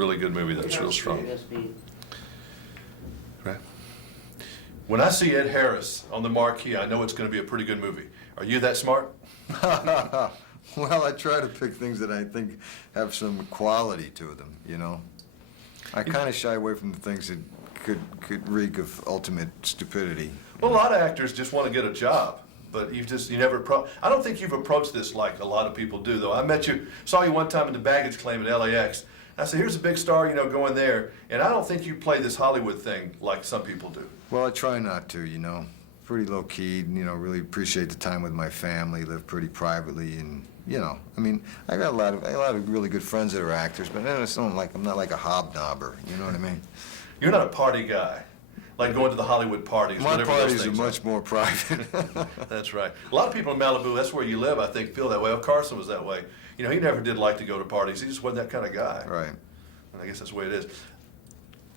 Really good movie that's real strong. Yes, Pete. Right. When I see Ed Harris on the marquee, I know it's going to be a pretty good movie. Are you that smart? Well, I try to pick things that I think have some quality to them, you know. I kind of shy away from the things that could reek of ultimate stupidity. Well, a lot of actors just want to get a job, but you never I don't think you've approached this like a lot of people do, though. Saw you one time in the baggage claim at LAX. I said, here's a big star, you know, going there, and I don't think you play this Hollywood thing like some people do. Well, I try not to, you know. Pretty low-key, you know, really appreciate the time with my family, live pretty privately, and, you know, I mean, I got a lot of really good friends that are actors, but I'm not like a hobnobber, you know what I mean? You're not a party guy, like going to the Hollywood parties. My parties are things much more private. That's right. A lot of people in Malibu, that's where you live, I think, feel that way. Well, Carson was that way. You know, he never did like to go to parties. He just wasn't that kind of guy. Right. And I guess that's the way it is.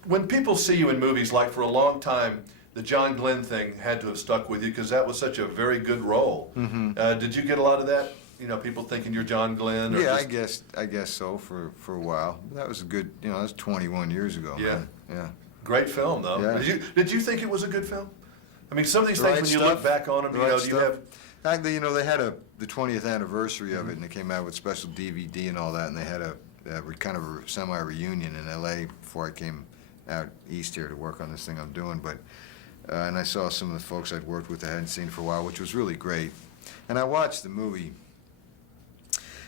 When people see you in movies, like for a long time, the John Glenn thing had to have stuck with you because that was such a very good role. Mm-hmm. Did you get a lot of that? You know, people thinking you're John Glenn? Or Yeah, just... I guess so for a while. That was a good, you know, that was 21 years ago. Yeah. Man. Yeah. Great film, though. Yeah. Did you think it was a good film? I mean, some of these The things, right when you stuff, look back on them, the you right know, do you stuff. have... You know, they had the 20th anniversary of it, and they came out with special DVD and all that, and they had a kind of a semi-reunion in L.A. before I came out east here to work on this thing I'm doing. But and I saw some of the folks I'd worked with I hadn't seen for a while, which was really great. And I watched the movie,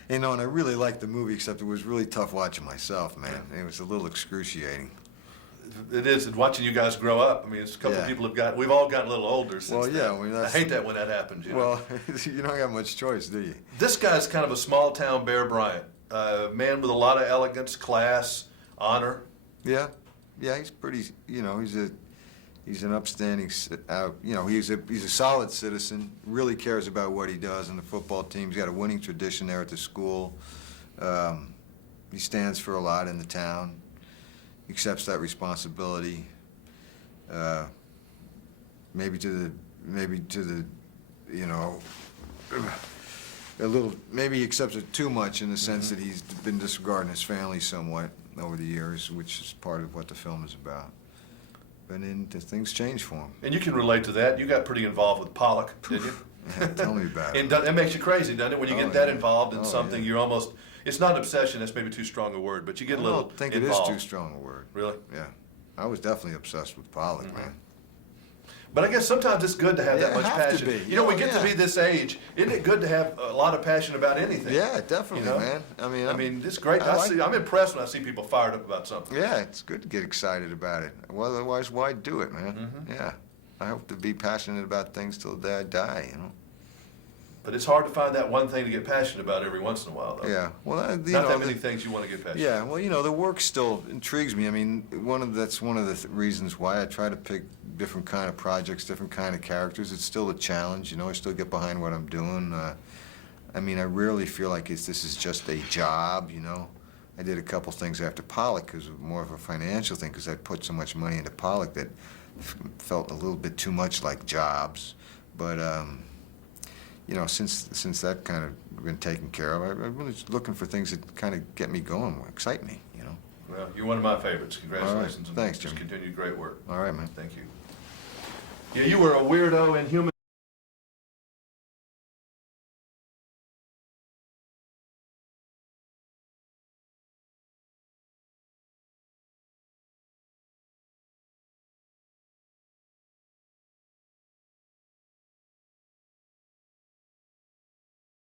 you know, and I really liked the movie, except it was really tough watching myself, man. It was a little excruciating. It is, and watching you guys grow up. I mean, it's a couple of people we've all gotten a little older since Well, yeah, then. I mean, I hate that when that happens. You know? Well, you don't have much choice, do you? This guy's kind of a small-town Bear Bryant. Man with a lot of elegance, class, honor. Yeah, he's pretty. You know, he's an upstanding. You know, he's a solid citizen. Really cares about what he does in the football team. He's got a winning tradition there at the school. He stands for a lot in the town. Accepts that responsibility. Maybe to the, you know. Maybe he accepts it too much in the sense that he's been disregarding his family somewhat over the years, which is part of what the film is about. But then things change for him. And you can relate to that. You got pretty involved with Pollock, didn't you? Yeah, tell me about it. And that makes you crazy, doesn't it? When you get that involved in Oh, something, yeah. you're almost, it's not obsession, that's maybe too strong a word, but you get a little I don't think involved. it is too strong a word. Really? Yeah. I was definitely obsessed with Pollock, man. But I guess sometimes it's good to have that much have to passion. be. You know, we Oh, get to yeah. be this age. Isn't it good to have a lot of passion about anything? Yeah, definitely, You know? man. I mean, it's great. I'm impressed when I see people fired up about something. Yeah, it's good to get excited about it. Well, otherwise, why do it, man? Yeah. I hope to be passionate about things till the day I die, you know? But it's hard to find that one thing to get passionate about every once in a while, though. Yeah. Well, Not that many things you want to get passionate about. Yeah, well, you know, the work still intrigues me. I mean, that's one of the reasons why I try to pick different kind of projects, different kind of characters. It's still a challenge, you know. I still get behind what I'm doing. I mean, I rarely feel like this is just a job, you know. I did a couple things after Pollock because it was more of a financial thing because I put so much money into Pollock that felt a little bit too much like jobs. But you know, since that kind of been taken care of, I'm really looking for things that kind of get me going, excite me, you know. Well, you're one of my favorites. Congratulations. All right. Thanks, Just Jim. continued great work. All right, man. Thank you. Yeah, you were a weirdo in human